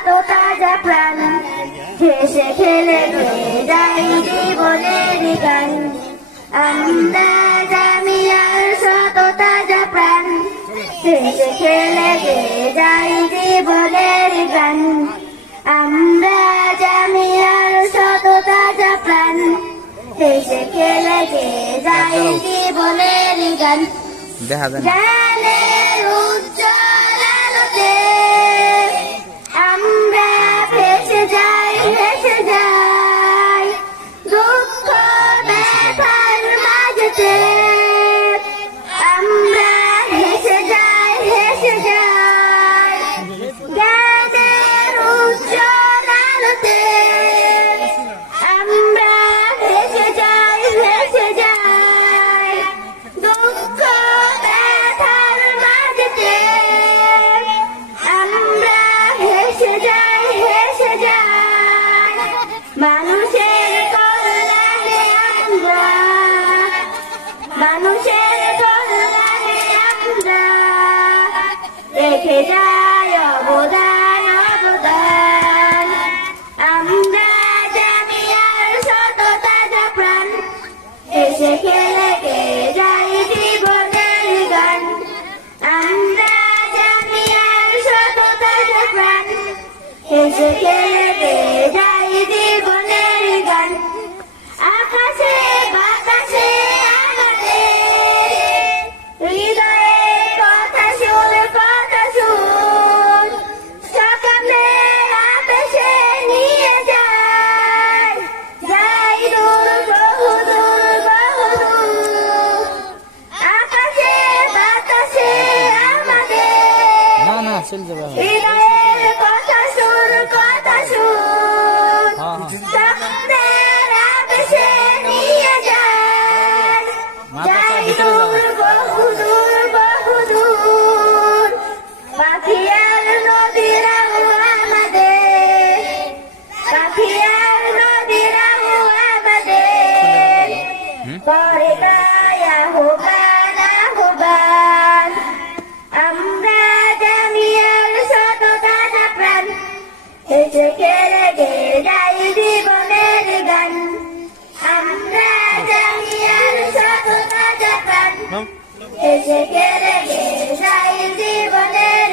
শত তাজা প্রাণ হেসে খেলে যাই জীবনের গান। আমরা জামিয়ার শত তাজা প্রাণ হেসে খেলে যাই জীবনের গান। আমরা জামিয়ার শত তাজা প্রাণ হেসে খেলে যাই জীবনের গান। দেখা যায় মানুষের কল্যাণে আমরা রেখে যাই অবদান অবদান। আমরা জামিয়ার শত তাজা প্রাণ এসে খেলে গে যাই জীবনের গান? আমরা জামিয়ার শত তাজা প্রাণ এসে খেলে যাই জীবনের চলে যাবে কথা শুন কথা শুন হ্যাঁ হ্যাঁ। স্বপ্নের আকাশে নিয়ে যায়। যাই দূর বহু দূর বহু দূর। পাখি আর আমাদের। পাখি আর আমাদের। পরে ছেড়ে দিয়ে যাই জীবনের গান। আমরা জানি আর সততা জাপান ছেড়ে দিয়ে যাই জীবনের